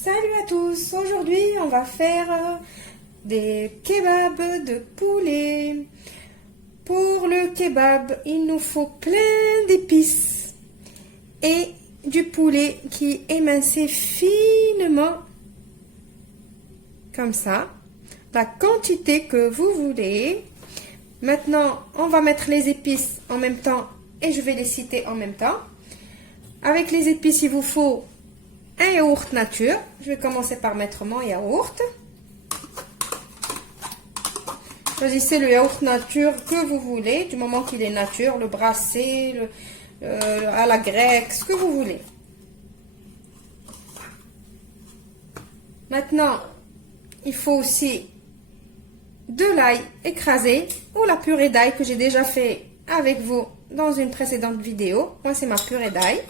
Salut à tous, aujourd'hui on va faire des kebabs de poulet. Pour le kebab, il nous faut plein d'épices et du poulet qui est émincé finement, comme ça, la quantité que vous voulez. Maintenant, on va mettre les épices en même temps et je vais les citer en même temps. Avec les épices, il vous faut un yaourt nature. Je vais commencer par mettre mon yaourt. Choisissez le yaourt nature que vous voulez, du moment qu'il est nature, le brassé, à la grecque, ce que vous voulez. Maintenant, il faut aussi de l'ail écrasé ou la purée d'ail que j'ai déjà fait avec vous dans une précédente vidéo. Moi, c'est ma purée d'ail.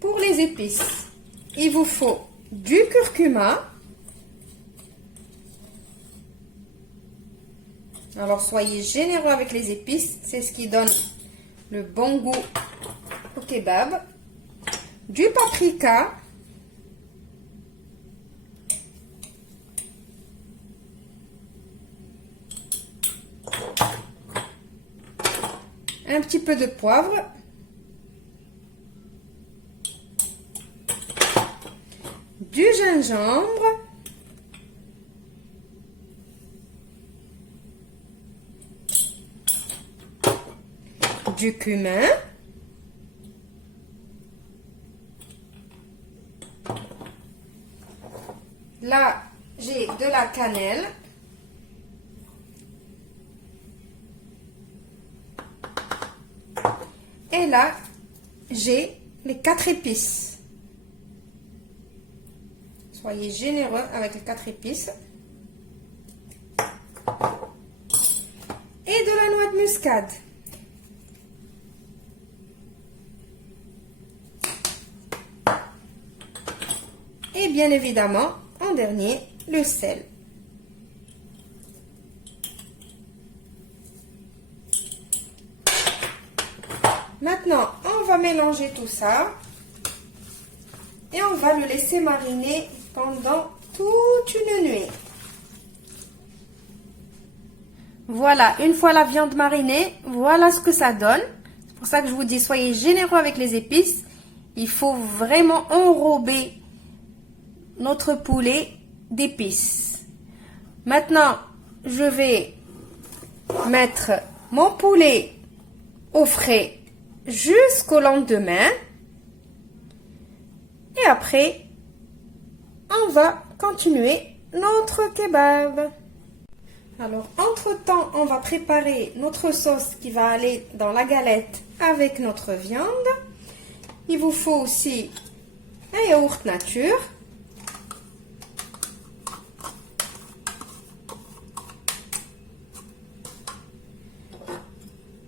Pour les épices, il vous faut du curcuma. Alors, soyez généreux avec les épices, c'est ce qui donne le bon goût au kebab. Du paprika. Un petit peu de poivre. Du gingembre. Du cumin. Là, j'ai de la cannelle. Et là, j'ai les 4 épices. Soyez généreux avec les 4 épices. Et de la noix de muscade. Et bien évidemment, en dernier, le sel. Maintenant, on va mélanger tout ça et on va le laisser mariner pendant toute une nuit. Voilà, une fois la viande marinée, voilà ce que ça donne. C'est pour ça que je vous dis, soyez généreux avec les épices. Il faut vraiment enrober notre poulet d'épices. Maintenant, je vais mettre mon poulet au frais jusqu'au lendemain. Et après, on va continuer notre kebab. Alors, entre-temps, on va préparer notre sauce qui va aller dans la galette avec notre viande. Il vous faut aussi un yaourt nature.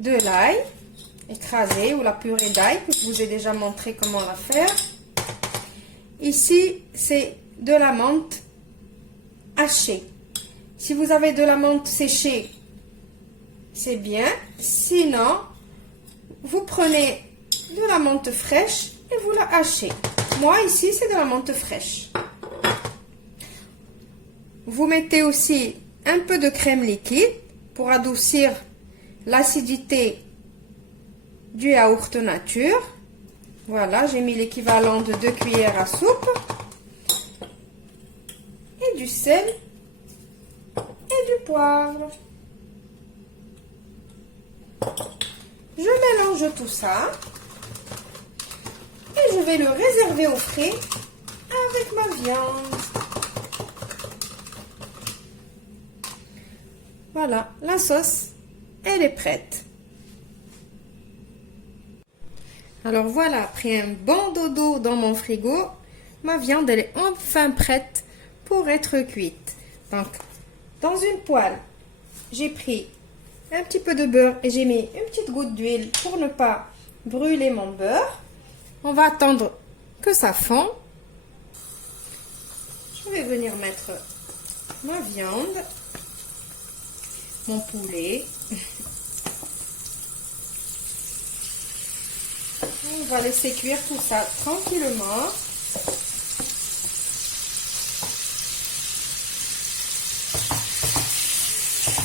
De l'ail écrasé ou la purée d'ail que je vous ai déjà montré comment la faire. Ici, c'est de la menthe hachée. Si vous avez de la menthe séchée, c'est bien. Sinon, vous prenez de la menthe fraîche et vous la hachez. Moi, ici, c'est de la menthe fraîche. Vous mettez aussi un peu de crème liquide pour adoucir l'acidité du yaourt nature. Voilà, j'ai mis l'équivalent de 2 cuillères à soupe. Et du sel et du poivre. Je mélange tout ça. Et je vais le réserver au frais avec ma viande. Voilà, la sauce, elle est prête. Alors voilà, après un bon dodo dans mon frigo, ma viande elle est enfin prête pour être cuite. Donc, dans une poêle, j'ai pris un petit peu de beurre et j'ai mis une petite goutte d'huile pour ne pas brûler mon beurre. On va attendre que ça fond. Je vais venir mettre ma viande, mon poulet. On va laisser cuire tout ça tranquillement.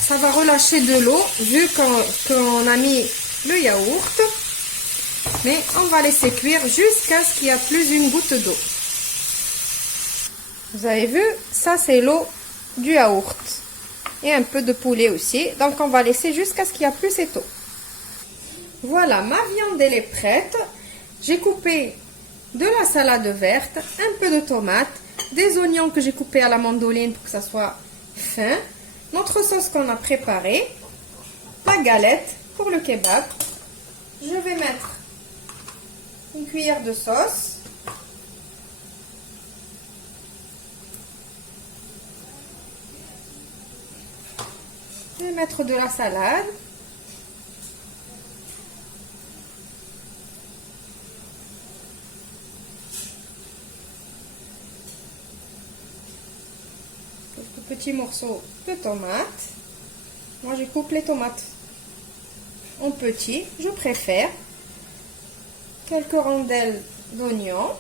Ça va relâcher de l'eau vu qu'on a mis le yaourt. Mais on va laisser cuire jusqu'à ce qu'il n'y a plus une goutte d'eau. Vous avez vu, ça c'est l'eau du yaourt. Et un peu de poulet aussi. Donc on va laisser jusqu'à ce qu'il n'y a plus cette eau. Voilà, ma viande elle est prête. J'ai coupé de la salade verte, un peu de tomate, des oignons que j'ai coupés à la mandoline pour que ça soit fin. Notre sauce qu'on a préparée, la galette pour le kebab. Je vais mettre une cuillère de sauce. Je vais mettre de la salade. Quelques petits morceaux de tomates. Moi, je coupe les tomates en petits, je préfère. Quelques rondelles d'oignons.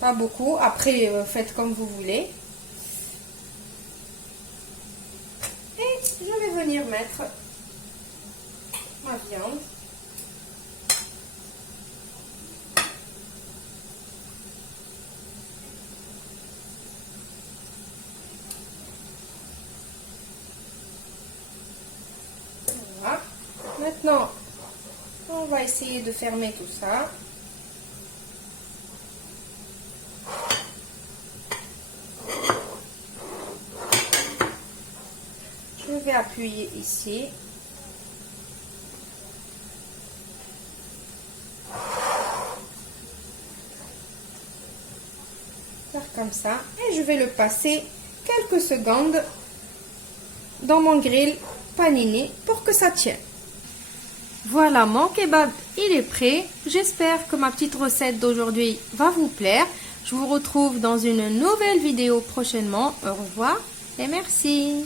Pas beaucoup, après faites comme vous voulez. Et je vais venir mettre ma viande. Voilà. Maintenant, on va essayer de fermer tout ça. Je vais appuyer ici. Faire comme ça. Et je vais le passer quelques secondes dans mon grill panini pour que ça tienne. Voilà, mon kebab, il est prêt. J'espère que ma petite recette d'aujourd'hui va vous plaire. Je vous retrouve dans une nouvelle vidéo prochainement. Au revoir et merci.